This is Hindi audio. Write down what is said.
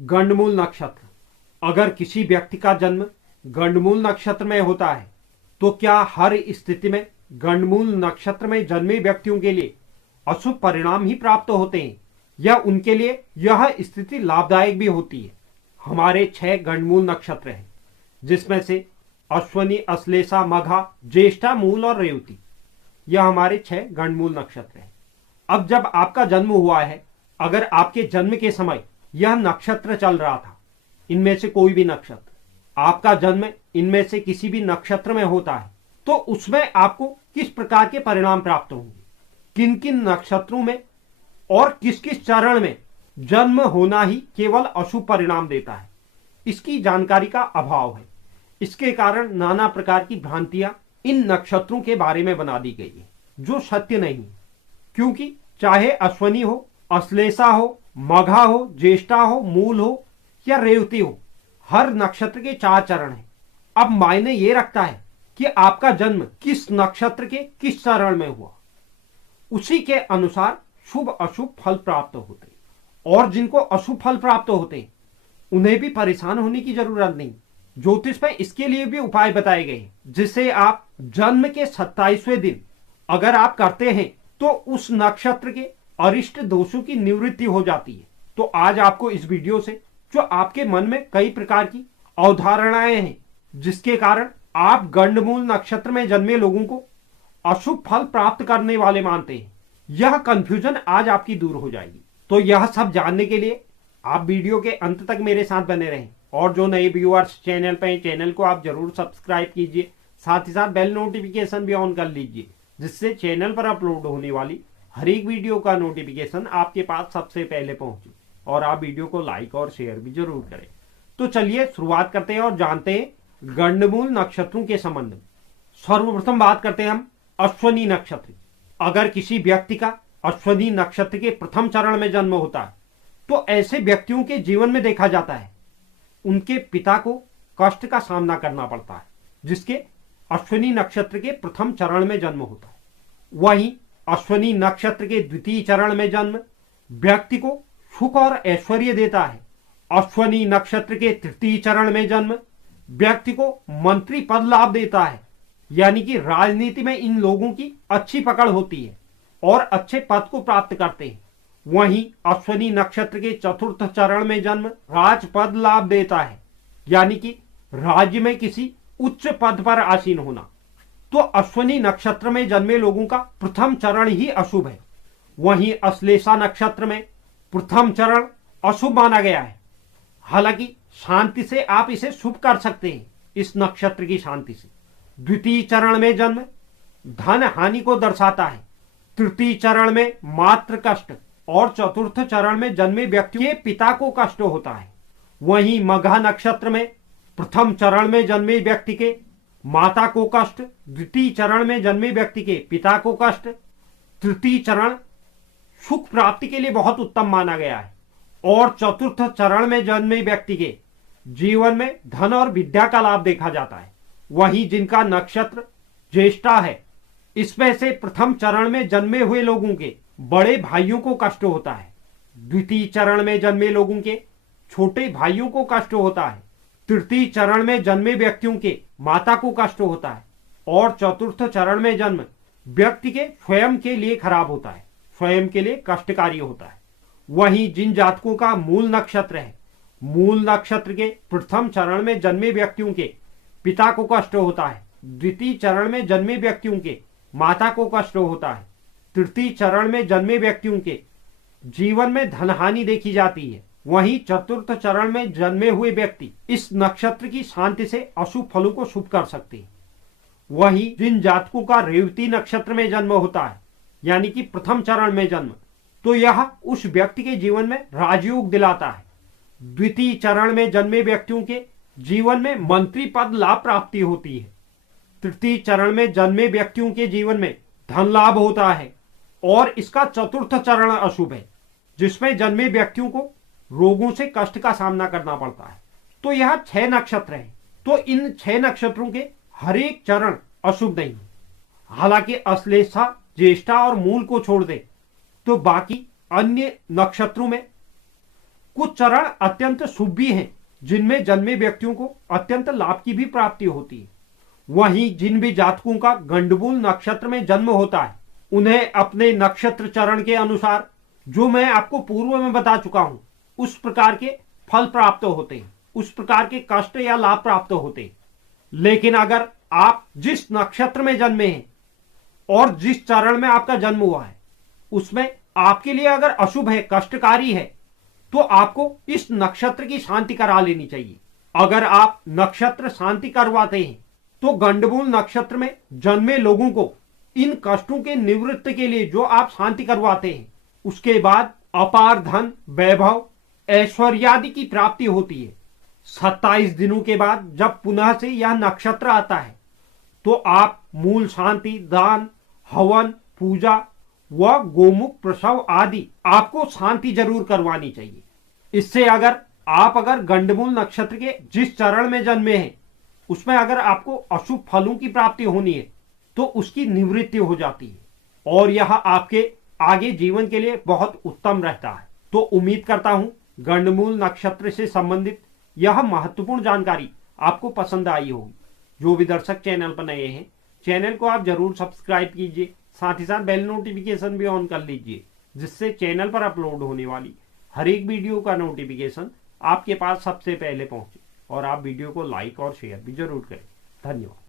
गंडमूल नक्षत्र। अगर किसी व्यक्ति का जन्म गंडमूल नक्षत्र में होता है तो क्या हर स्थिति में गंडमूल नक्षत्र में जन्मे व्यक्तियों के लिए अशुभ परिणाम ही प्राप्त होते हैं या उनके लिए यह स्थिति लाभदायक भी होती है? हमारे 6 गंडमूल नक्षत्र हैं, जिसमें से अश्वनी, अश्लेषा, मघा, ज्येष्ठा, मूल और रेवती, यह हमारे 6 गंडमूल नक्षत्र हैं। अब जब आपका जन्म हुआ है, अगर आपके जन्म के समय यह नक्षत्र चल रहा था, इनमें से कोई भी नक्षत्र, आपका जन्म इनमें से किसी भी नक्षत्र में होता है, तो उसमें आपको किस प्रकार के परिणाम प्राप्त होंगे, किन किन नक्षत्रों में और किस किस चरण में जन्म होना ही केवल अशुभ परिणाम देता है, इसकी जानकारी का अभाव है। इसके कारण नाना प्रकार की भ्रांतियां इन नक्षत्रों के बारे में बना दी गई है, जो सत्य नहीं है। क्योंकि चाहे अश्वनी हो, अश्लेषा हो, मघा हो, ज्येष्ठा हो, मूल हो या रेवती हो, हर नक्षत्र के 4 चरण हैं। अब मायने ये रखता है कि आपका जन्म किस नक्षत्र के किस चरण में हुआ, उसी के अनुसार शुभ अशुभ फल प्राप्त होते हैं। और जिनको अशुभ फल प्राप्त होते हैं उन्हें भी परेशान होने की जरूरत नहीं। ज्योतिष में इसके लिए भी उपाय बताए गए हैं, जिसे आप जन्म के 27वें दिन अगर आप करते हैं तो उस नक्षत्र के अरिष्ट दोषों की निवृत्ति हो जाती है। तो आज आपको इस वीडियो से जो आपके मन में कई प्रकार की अवधारणाएं हैं, जिसके कारण आप गंडमूल नक्षत्र में जन्मे लोगों को अशुभ फल प्राप्त करने वाले मानते हैं, यह कंफ्यूजन आज आपकी दूर हो जाएगी। तो यह सब जानने के लिए आप वीडियो के अंत तक मेरे साथ बने रहें। और जो नए व्यूअर्स चैनल पे हैं, चैनल को आप जरूर सब्सक्राइब कीजिए, साथ ही साथ बेल नोटिफिकेशन भी ऑन कर लीजिए, जिससे चैनल पर अपलोड होने वाली हर एक वीडियो का नोटिफिकेशन आपके पास सबसे पहले पहुंचे। और आप वीडियो को लाइक और शेयर भी जरूर करें। तो चलिए शुरुआत करते हैं और जानते हैं गंडमूल नक्षत्रों के संबंध में। सर्वप्रथम बात करते हैं हम अश्वनी नक्षत्र। अगर किसी व्यक्ति का अश्वनी नक्षत्र के प्रथम चरण में जन्म होता है तो ऐसे व्यक्तियों के जीवन में देखा जाता है उनके पिता को कष्ट का सामना करना पड़ता है, जिसके अश्वनी नक्षत्र के प्रथम चरण में जन्म होता है। वहीं अश्वनी नक्षत्र के द्वितीय चरण में जन्म व्यक्ति को सुख और ऐश्वर्य देता है। अश्वनी नक्षत्र के तृतीय चरण में जन्म व्यक्ति को मंत्री पद लाभ देता है, यानी कि राजनीति में इन लोगों की अच्छी पकड़ होती है और अच्छे पद को प्राप्त करते हैं। वहीं अश्वनी नक्षत्र के चतुर्थ चरण में जन्म राजपद लाभ देता है, यानी कि राज्य में किसी उच्च पद पर आसीन होना। तो अश्वनी नक्षत्र में जन्मे लोगों का प्रथम चरण ही अशुभ है। वहीं अश्लेषा नक्षत्र में प्रथम चरण अशुभ माना गया है। हालांकि शांति से आप इसे शुभ कर सकते हैं, इस नक्षत्र की शांति से। द्वितीय चरण में जन्म धन हानि को दर्शाता है। तृतीय चरण में मातृ कष्ट और चतुर्थ चरण में जन्मे व्यक्ति के पिता को कष्ट होता है। वहीं मघा नक्षत्र में प्रथम चरण में जन्मे व्यक्ति के माता को कष्ट, द्वितीय चरण में जन्मे व्यक्ति के पिता को कष्ट, तृतीय चरण सुख प्राप्ति के लिए बहुत उत्तम माना गया है और चतुर्थ चरण में जन्मे व्यक्ति के जीवन में धन और विद्या का लाभ देखा जाता है। वहीं जिनका नक्षत्र ज्येष्ठा है, इसमें से प्रथम चरण में जन्मे हुए लोगों के बड़े भाइयों को कष्ट होता है। द्वितीय चरण में जन्मे लोगों के छोटे भाइयों को कष्ट होता है। तृतीय चरण में जन्मे व्यक्तियों के माता को कष्ट होता है और चतुर्थ चरण में जन्म व्यक्ति के स्वयं के लिए खराब होता है, स्वयं के लिए कष्टकारी होता है। वहीं जिन जातकों का मूल नक्षत्र है, मूल नक्षत्र के प्रथम चरण में जन्मे व्यक्तियों के पिता को कष्ट होता है। द्वितीय चरण में जन्मे व्यक्तियों के माता को कष्ट होता है। तृतीय चरण में जन्मे व्यक्तियों के जीवन में धनहानि देखी जाती है। वहीं चतुर्थ चरण में जन्मे हुए व्यक्ति इस नक्षत्र की शांति से अशुभ फलों को शुभ कर सकते हैं। वहीं जिन जातकों का रेवती नक्षत्र में जन्म होता है, यानी कि प्रथम चरण में जन्म, तो यह उस व्यक्ति के जीवन में राजयोग दिलाता है। द्वितीय चरण में जन्मे व्यक्तियों के जीवन में मंत्री पद लाभ प्राप्ति होती है। तृतीय चरण में जन्मे व्यक्तियों के जीवन में धन लाभ होता है और इसका चतुर्थ चरण अशुभ है, जिसमें जन्मे व्यक्तियों को रोगों से कष्ट का सामना करना पड़ता है। तो यह 6 नक्षत्र हैं। तो इन 6 नक्षत्रों के हर एक चरण अशुभ नहीं है। हालांकि अश्लेषा, ज्येष्ठा और मूल को छोड़ दे तो बाकी अन्य नक्षत्रों में कुछ चरण अत्यंत शुभ भी हैं, जिनमें जन्मे व्यक्तियों को अत्यंत लाभ की भी प्राप्ति होती है। वहीं जिन भी जातकों का गंडमूल नक्षत्र में जन्म होता है, उन्हें अपने नक्षत्र चरण के अनुसार, जो मैं आपको पूर्व में बता चुका हूं, उस प्रकार के फल प्राप्त होते हैं, उस प्रकार के कष्ट या लाभ प्राप्त होते हैं। लेकिन अगर आप जिस नक्षत्र में जन्मे हैं और जिस चरण में आपका जन्म हुआ है, उसमें आपके लिए अगर अशुभ है, कष्टकारी है, तो आपको इस नक्षत्र की शांति करा लेनी चाहिए। अगर आप नक्षत्र शांति करवाते हैं तो गंडमूल नक्षत्र में जन्मे लोगों को इन कष्टों के निवृत्ति के लिए जो आप शांति करवाते हैं, उसके बाद अपार धन, वैभव, ऐश्वर्यादि की प्राप्ति होती है। 27 दिनों के बाद जब पुनः से यह नक्षत्र आता है, तो आप मूल शांति, दान, हवन, पूजा व गोमुख प्रसव आदि आपको शांति जरूर करवानी चाहिए। इससे अगर गंडमूल नक्षत्र के जिस चरण में जन्मे हैं, उसमें अगर आपको अशुभ फलों की प्राप्ति होनी है, तो उसकी निवृत्ति हो जाती है और यह आपके आगे जीवन के लिए बहुत उत्तम रहता है। तो उम्मीद करता हूं गंडमूल नक्षत्र से संबंधित यह महत्वपूर्ण जानकारी आपको पसंद आई होगी। जो भी दर्शक चैनल पर नए हैं, चैनल को आप जरूर सब्सक्राइब कीजिए, साथ ही साथ बेल नोटिफिकेशन भी ऑन कर लीजिए, जिससे चैनल पर अपलोड होने वाली हर एक वीडियो का नोटिफिकेशन आपके पास सबसे पहले पहुंचे। और आप वीडियो को लाइक और शेयर भी जरूर करें। धन्यवाद।